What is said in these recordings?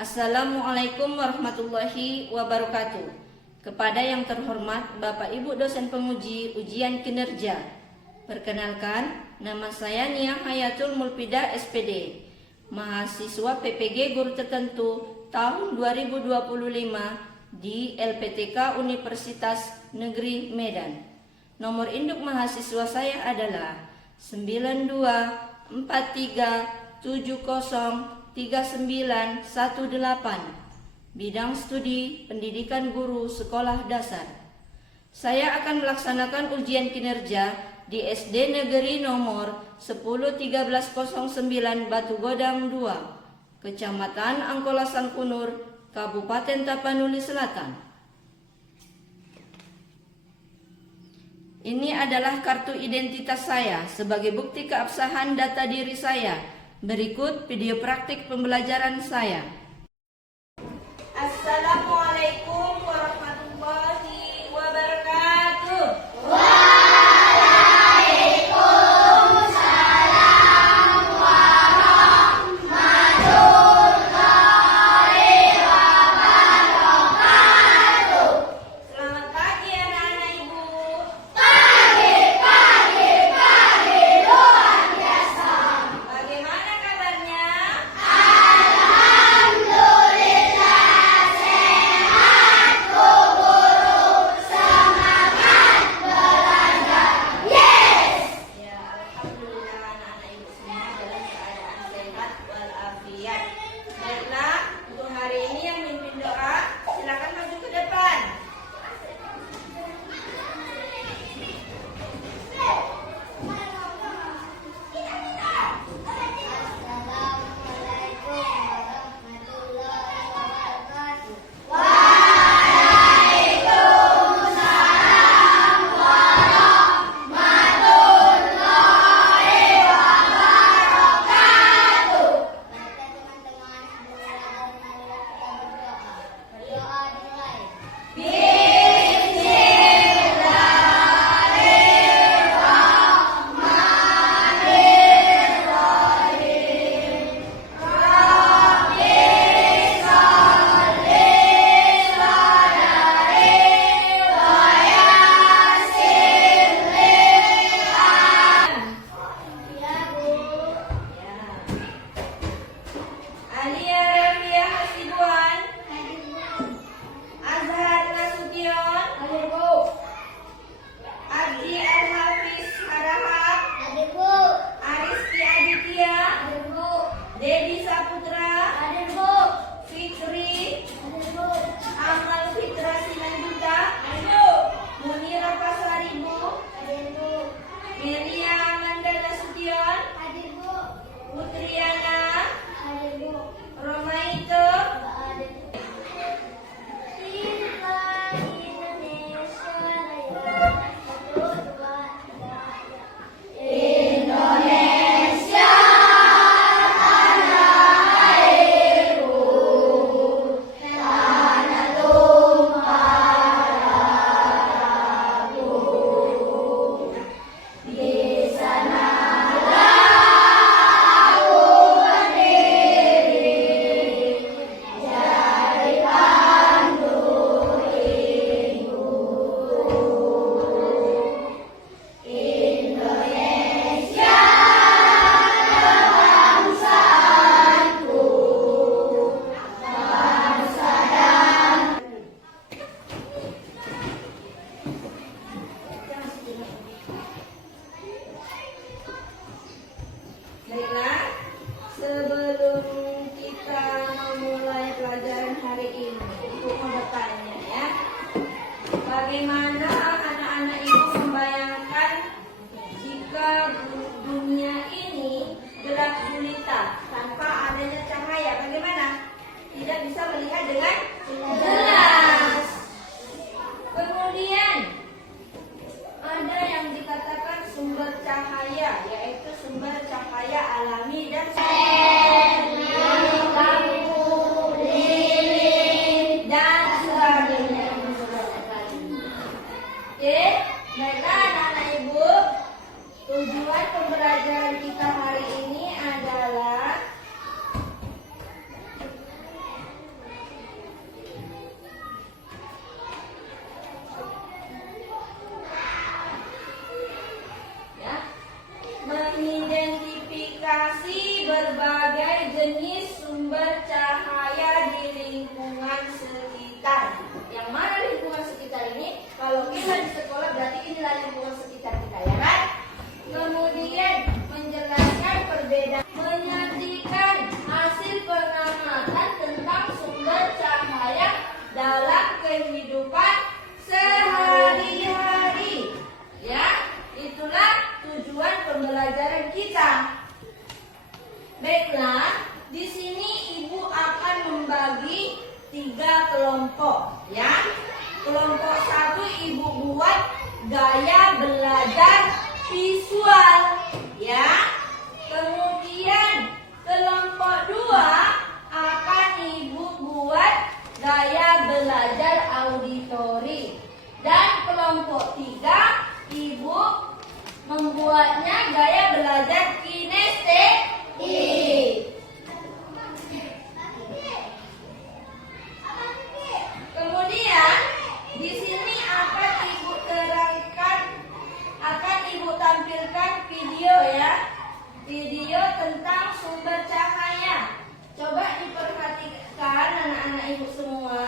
Assalamualaikum warahmatullahi wabarakatuh. Kepada yang terhormat Bapak Ibu dosen penguji ujian kinerja, perkenalkan, nama saya Nia Hayatul Mulfida SPD, mahasiswa PPG Guru Tertentu tahun 2025 di LPTK Universitas Negeri Medan. Nomor induk mahasiswa saya adalah 9243703918. Bidang studi Pendidikan Guru Sekolah Dasar. Saya akan melaksanakan ujian kinerja di SD Negeri nomor 101309 Batu Godang 2, Kecamatan Angkola Sangkunur, Kabupaten Tapanuli Selatan. Ini adalah kartu identitas saya sebagai bukti keabsahan data diri saya. Berikut video praktik pembelajaran saya. Assalamualaikum warahmatullahi wabarakatuh. Waalaikumsalam warahmatullahi wabarakatuh. Selamat pagi anak-anak ibu. Pagi luar biasa. Bagaimana kabarnya? Alhamdulillah sehat, Bu Guru. Semangat belajar. Yes. Ya, alhamdulillah anak-anak ibu semua dalam keadaan sehat walafiat. Baiklah, untuk hari ini yang mimpin doa, silakan maju ke depan. Assalamualaikum warahmatullahi wabarakatuh. Waalaikumsalam warahmatullahi wabarakatuh. Baiklah teman-teman, mari kita berdoa. Berdoa dimulai. Ya, Bu. Alia Refia Hasibuan, Hadir, Bu. Azhar Nasution, Hadir, Bu. Abdi Al-Hafiz Harahap, Hadir, Bu. Ariski Aditya, Hadir, Bu. Dedi Saputra, Hadir, Bu. Fitri, Hadir, Bu. Amal Fitra Simanjuta, Ayo, Munira Pasaribu, Hadir, Bu. Melia Amanda Nasution, Hadir, Bu. Putriana, Hadir, Bu. Romaito, Hadir, Bu. Cinta Indonesia Raya. 1, 2, 3. Indonesia tanah airku, tanah tumpah darahku. Di sanalah aku berdiri, jadi pandu Indonesia bangsaku, bangsa dan Baiklah, sebelum kita memulai pelajaran hari ini, Ibu mau bertanya ya. Bagaimana anak-anak ibu membayangkan jika dunia ini gelap gulita tanpa adanya cahaya? Bagaimana? Tidak bisa melihat dengan jelas. Kemudian ada yang dikatakan sumber cahaya, yaitu sumber cahaya alami dan lampu lilin kelompok ya. Kelompok 1 Ibu buat gaya belajar visual ya. Kemudian kelompok 2 akan Ibu buat gaya belajar auditori. Dan kelompok 3 Ibu membuatnya gaya belajar kinestetik. Kemudian di sini akan Ibu terangkan, akan Ibu tampilkan video ya. Video tentang sumber cahaya. Coba diperhatikan anak-anak Ibu semua.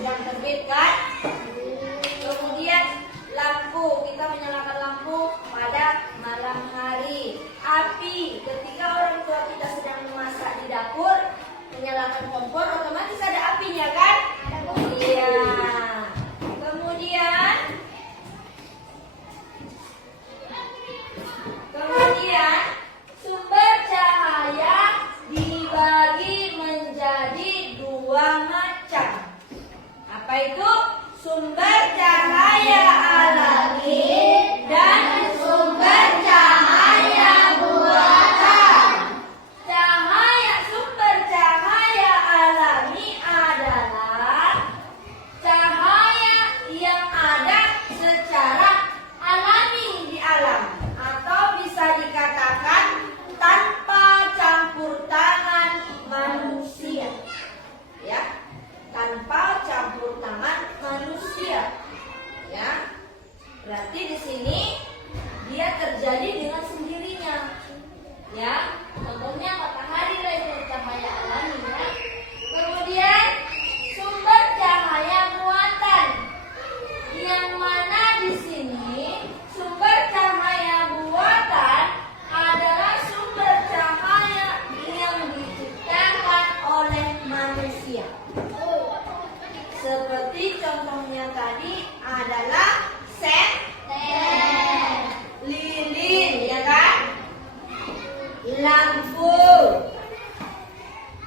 Sedang terbit kan? Kemudian lampu, kita menyalakan lampu pada malam hari. Api, ketika orang tua kita sedang memasak di dapur, menyalakan kompor, otomatis ada apinya kan? Iya. Kemudian sumber cahaya dibagi menjadi 2 macam. Apa itu? Sumber cahaya alami dan sumber cahaya buatan. Sumber cahaya alami adalah cahaya yang ada secara alami di alam, atau bisa dikatakan tanpa campur tangan manusia. Ya, tanpa campur tangan manusia. Ya, Seperti contohnya tadi adalah lilin, ya kan? Lampu.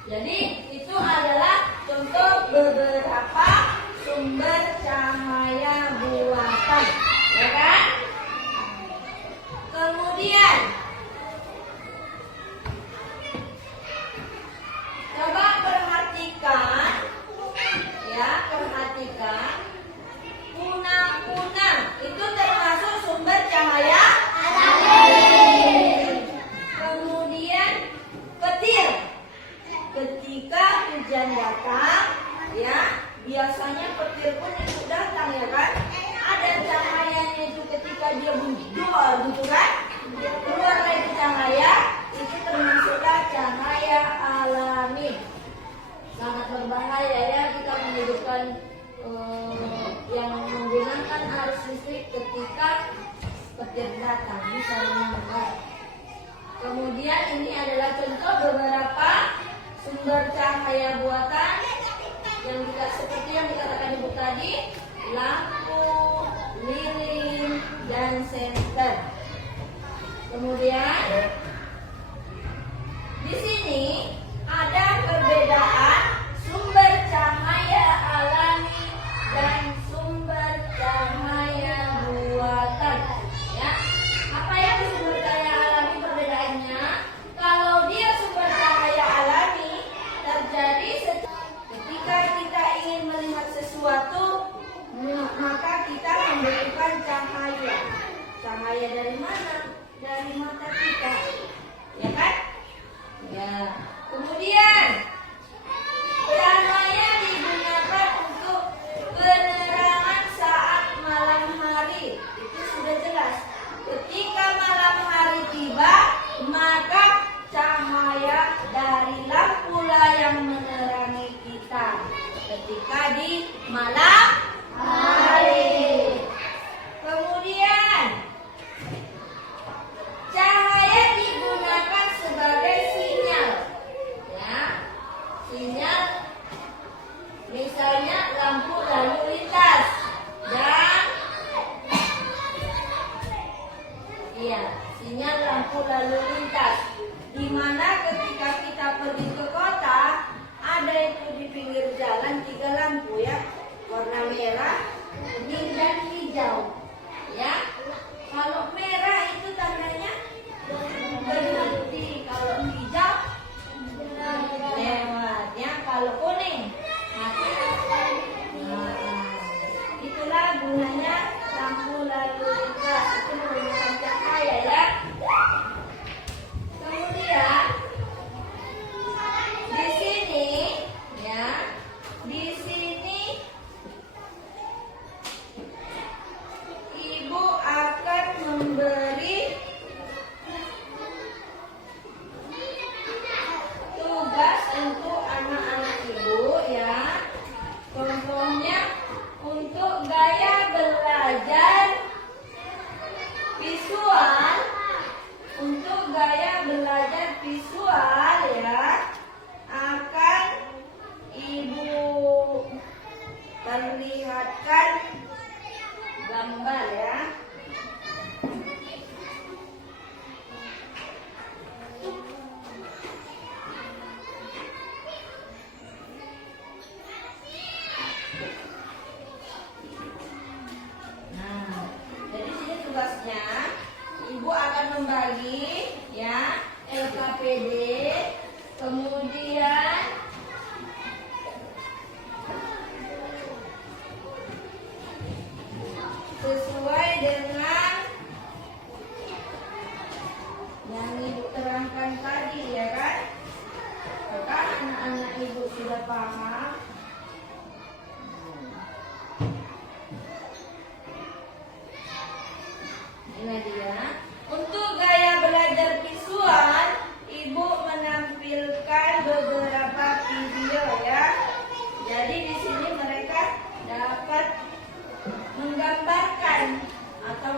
Jadi itu adalah contoh beberapa sumber cahaya buatan, ya kan? Kemudian coba perhatikan, ya, perhatikan kunang-kunang itu termasuk sumber cahaya alami. Kemudian petir, ketika hujan datang, ya, biasanya petir pun itu datang, ya kan? Ada cahayanya itu ketika dia berdua gitu kan, keluar lagi cahaya, itu termasuklah cahaya alami. Sangat berbahaya ya kita menghidupkan yang menggunakan arus listrik ketika petir datang, bisa menyambar. Kemudian ini adalah contoh beberapa sumber cahaya buatan yang seperti yang dikatakan Ibu tadi, lampu, lilin, dan senter. Kemudian di sini ada perbedaan sumber cahaya alami dan sumber cahaya buatan. Ya, apa ya sumber cahaya alami perbedaannya? Kalau dia sumber cahaya alami terjadi ketika kita ingin melihat sesuatu, maka kita membutuhkan cahaya. Cahaya dari mana? Dari mata kita, ya kan? Ya. Kemudian cahaya digunakan untuk penerangan saat malam hari. Itu sudah jelas. Ketika malam hari tiba, maka cahaya dari lampu lah yang menerangi kita ketika di malam hari. Kemudian cahaya digunakan sebagai sinyal, ya, sinyal misalnya lampu lalu lintas dan sinyal lampu lalu lintas, di mana ketika kita pergi ke kota ada itu di pinggir jalan 3 lampu, ya, warna merah, kuning, dan hijau, ya. Kalau merah itu tandanya berhenti, kalau hijau lewat, ya. Kalau kuning mati. Itulah gunanya lampu lalu lintas, itu menggunakan cahaya, ya. Kemudian di sini, ya, di sini Ibu akan memberi tugas untuk anak-anak Ibu, ya. Contohnya untuk gaya belajar visual, untuk gaya belajar visual, ya, akan Ibu perlihatkan gambar, ya. Nah, jadi sini tugasnya Ibu akan membagi, ya, LKPD, kemudian sesuai dengan yang Ibu terangkan tadi, ya kan? Apakah anak-anak Ibu sudah paham? Ini dia. Untuk gaya belajar visual, Ibu menampilkan beberapa video, ya. Jadi di sini mereka dapat menggambarkan atau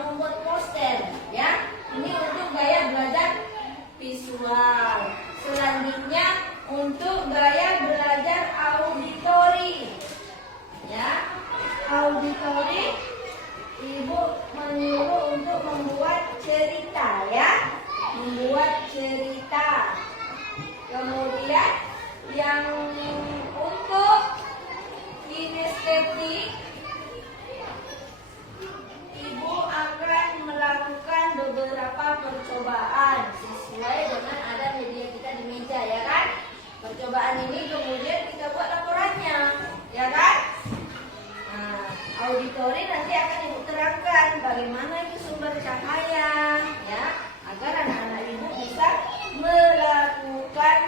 Keti, Ibu akan melakukan beberapa percobaan sesuai dengan ada media kita di meja, ya kan? Percobaan ini kemudian kita buat laporannya, ya kan? Nah, auditori nanti akan Ibu terangkan bagaimana itu sumber cahaya, ya, agar anak-anak Ibu bisa melakukan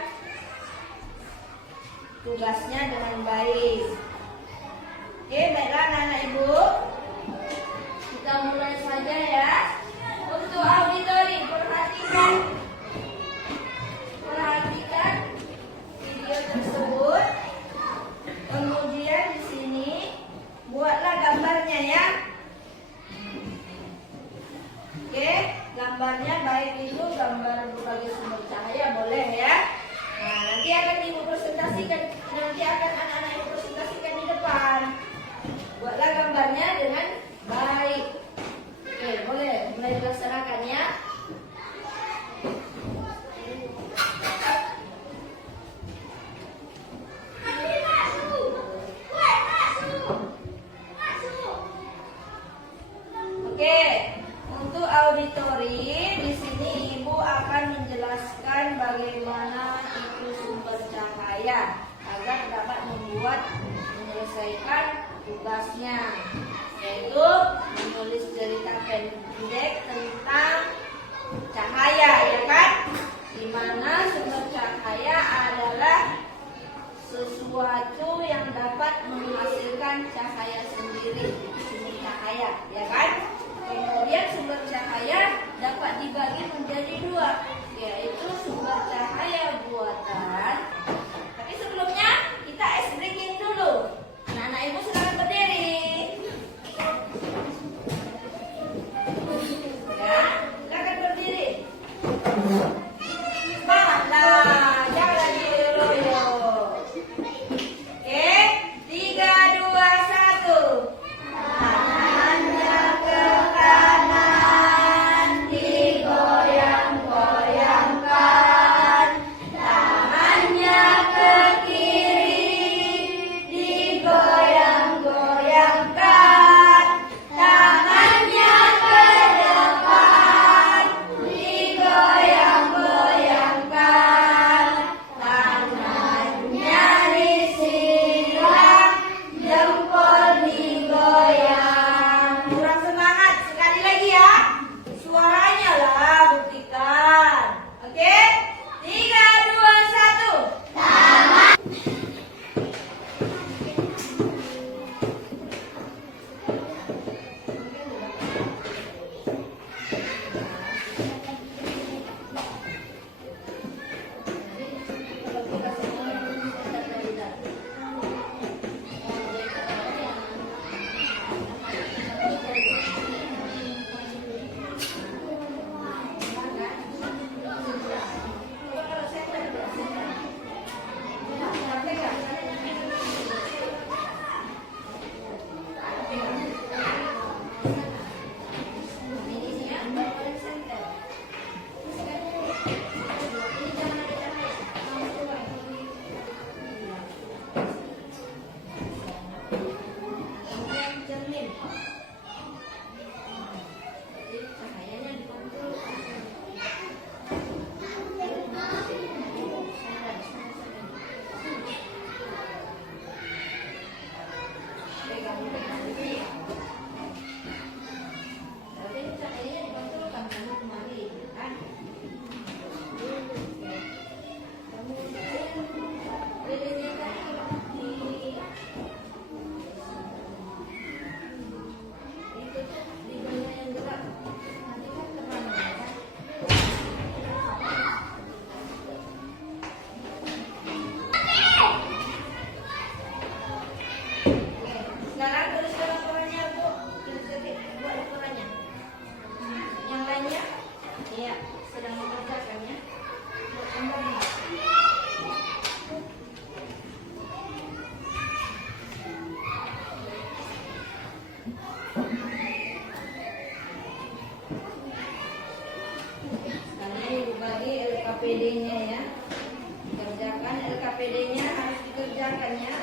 tugasnya dengan baik. Oke, baiklah anak-anak Ibu. Kita mulai saja ya. Untuk auditori, perhatikan video tersebut. Kemudian di sini buatlah gambarnya ya. Oke, gambarnya baik itu gambar berbagai sumber cahaya boleh ya. Nah, nanti akan Ibu presentasikan, nanti akan anak-anak Ibu presentasikan di depan. Buatlah gambarnya dengan baik. Oke, boleh mulai dilaksanakan ya. Oke, untuk auditori di sini Ibu akan menjelaskan bagaimana itu sumber cahaya agar dapat menyelesaikan tugasnya, yaitu menulis cerita pendek tentang cahaya, ya kan? Di mana sumber cahaya adalah sesuatu yang dapat menghasilkan cahaya sendiri, sumber cahaya, ya kan? Kemudian sumber cahaya dapat dibagi menjadi dua, yaitu sumber cahaya buatan. Tapi sebelumnya kita ice breaking dulu. Anak-anak Ibu silakan berdiri. Ya, silakan berdiri. Semangatlah, jangan lagi loyo. Oke, 3, 2, 1. Tangannya ke kanan, digoyang-goyangkan. Tangannya ke kiri, digoyang-goyangkan. Tangannya ke depan, digoyang-goyangkan. Tangannya disilang, jempol digoyang. Kurang semangat, sekali lagi ya. Suaranya lah, buktikan. Oke, 3, 2, 1. LKPD-nya ya. Kerjakan LKPD-nya, harus dikerjakan ya.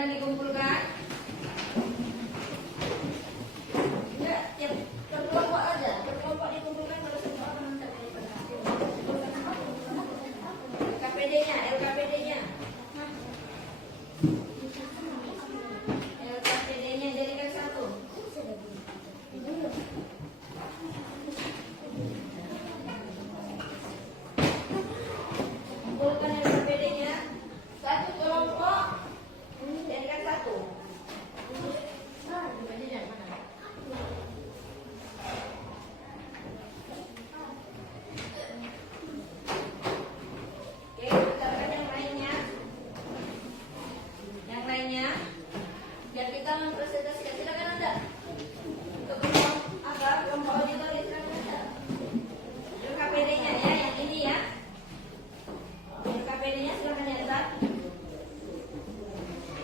Sekarang dikumpulkan. Ya, tiap kelompok aja. Kelompok dikumpulkan kalau semua akan mencapai LKPD-nya, LKPD-nya. LKPD-nya jadikan satu. Kumpulkan LKPD-nya. Satu kelompok jadikan satu. Oke, putarkan yang lainnya. Yang lainnya, biar kita mempresentasikan. Silakan Anda. Untuk kelompok auditor, silakan Anda. LKPD-nya ya, yang ini ya. LKPD-nya silakan diantar.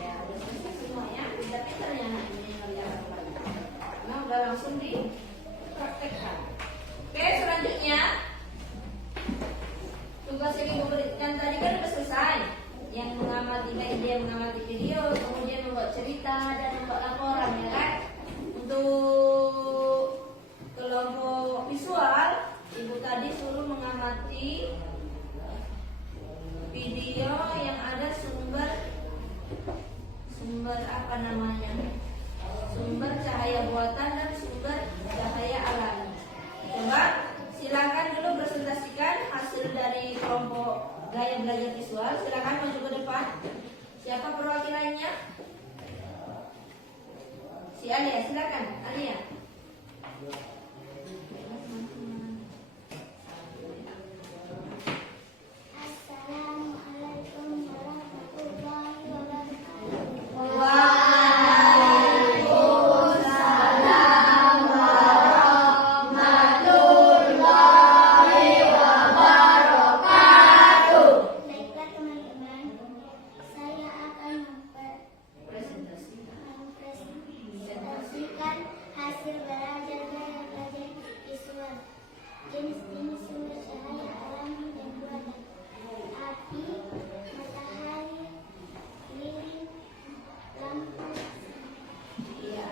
Ya, udah selesai semua ya. Pintar-pintar ya anak ini ngeliat. Nah, udah langsung dipraktekkan. Oke, selanjutnya tugas yang ibu berikan tadi kan sudah selesai. Yang mengamati dia mengamati video, kemudian membuat cerita dan membuat laporan ya kan. Untuk kelompok visual, ibu tadi suruh mengamati video yang ada sumber apa namanya? Sumber cahaya buatan dan sumber cahaya alami. Coba silakan dulu presentasikan hasil dari kelompok gaya belajar visual. Silakan maju ke depan. Siapa perwakilannya? Si Alia, silakan Alia. Assalamualaikum warahmatullahi wabarakatuh. Waalaikumsalam warahmatullahi wabarakatuh. Baiklah teman-teman, saya akan mempresentasikan hasil belajar gaya belajar visual. Jenis-jenis sumber cahaya alami dan buatan: api, matahari, lilin, lampu. Iya,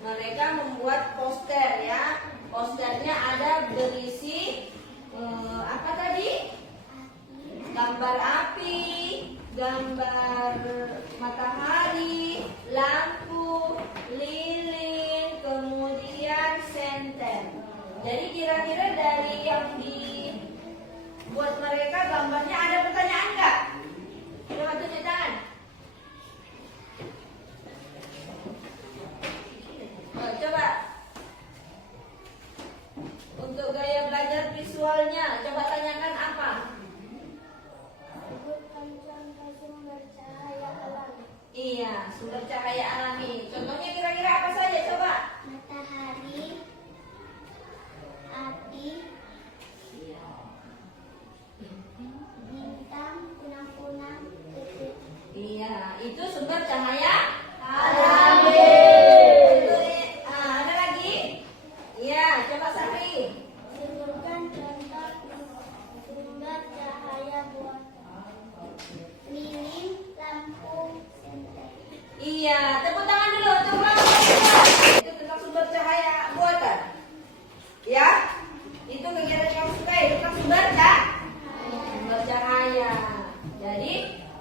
mereka membuat poster ya. Posternya ada berisi apa tadi? Gambar api, gambar matahari, lampu, lilin, kemudian senter. Jadi kira-kira dari yang dibuat mereka gambarnya ada pertanyaan nggak? Coba tunjuk tangan. Coba untuk gaya belajar visualnya, coba tanyakan apa? Sebutkan contoh sumber cahaya alami. Iya, sumber cahaya alami. Contohnya kira-kira apa saja? Coba. Matahari, api, bintang, kunang-kunang, titik. Iya, itu sumber cahaya Alami. Ada lagi? Iya, coba Safri. Sebutkan contoh sumber cahaya buatan: lilin, lampu, senter. Iya, tepuk tangan dulu untuk kelompok itu tentang sumber cahaya buatan. Ya, itu kegiatan yang sukai tentang sumber cahaya. Jadi,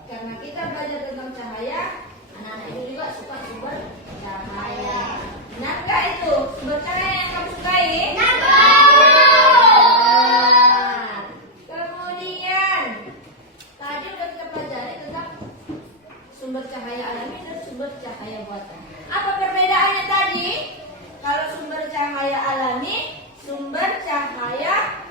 karena kita belajar tentang cahaya, anak-anak ini juga suka sumber cahaya. Benar nggak itu sumber cahaya yang kamu sukai? Benar. Kemudian, tadi udah kita pelajari tentang sumber cahaya alami dan sumber cahaya buatan. Apa perbedaannya tadi? Kalau sumber cahaya alami, sumber cahaya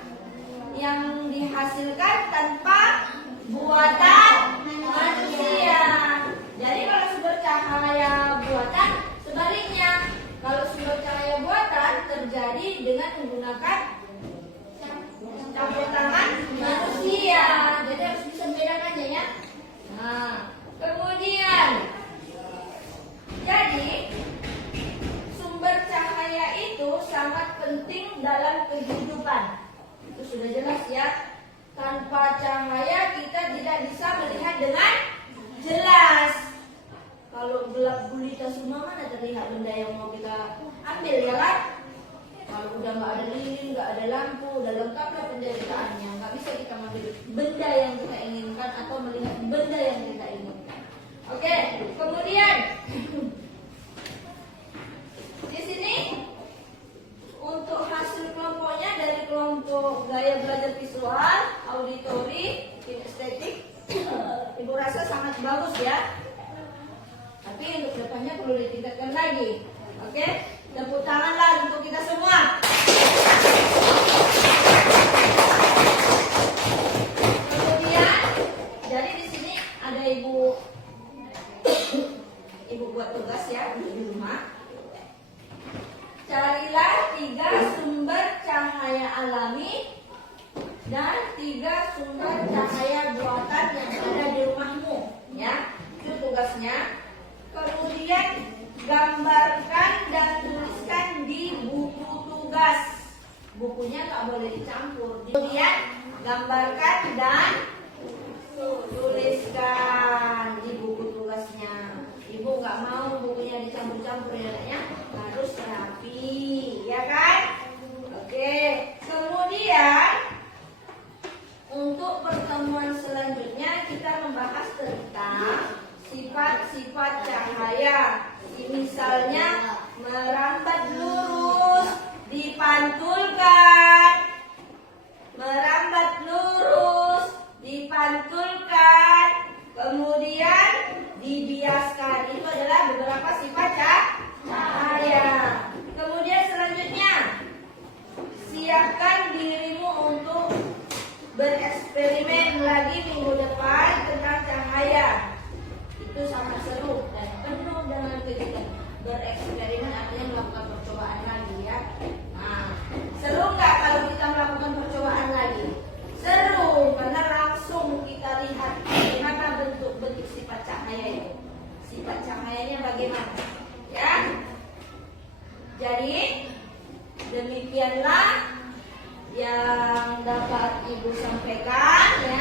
yang dihasilkan tanpa buatan manusia. Jadi kalau sumber cahaya buatan sebaliknya. Kalau sumber cahaya buatan terjadi dengan menggunakan campur tangan manusia. Jadi harus bisa membedakannya ya. Nah, kemudian jadi sumber cahaya itu sangat penting dalam kehidupan. Itu sudah jelas ya. Tanpa cahaya kita tidak bisa melihat dengan jelas. Kalau gelap gulita semua mana terlihat benda yang mau kita ambil, ya kan? Kalau udah nggak ada lilin, nggak ada lampu, udah lengkaplah penderitaannya. Nggak bisa kita mengambil benda yang kita inginkan atau melihat benda yang kita inginkan. Oke, kemudian di sini untuk hasil kelompoknya dari kelompok gaya belajar visual, auditori, kinestetik, Ibu rasa sangat bagus ya. Tapi untuk depannya perlu ditingkatkan lagi. Oke, tepuk tanganlah untuk kita semua. Kemudian, jadi di sini ada ibu buat tugas ya di rumah. Carilah 3 sumber cahaya alami dan 3 sumber cahaya buatan yang ada di rumahmu, ya. Itu tugasnya. Kemudian gambarkan dan tuliskan di buku tugas. Bukunya nggak boleh dicampur. Kemudian gambarkan dan tuliskan di buku tugasnya. Ibu nggak mau bukunya dicampur-campur ya, anaknya. Harus rapi, ya kan? Oke. Kemudian untuk pertemuan selanjutnya kita membahas tentang sifat-sifat cahaya. Misalnya merambat lurus, dipantulkan. Merambat lurus, dipantulkan. Kemudian dibiaskan. Itu adalah beberapa sifat cahaya. Kemudian selanjutnya, siapkan dirimu untuk bereksperimen lagi minggu depan tentang cahaya. Itu sangat seru dan penuh dengan kejutan. Bereksperimen artinya melakukan percobaan lagi, ya. Nah, seru nggak kalau kita melakukan percobaan lagi? Seru, karena langsung kita lihat bagaimana bentuk-bentuk sifat cahaya itu. Sifat cahayanya bagaimana, ya? Jadi demikianlah yang dapat Ibu sampaikan, ya.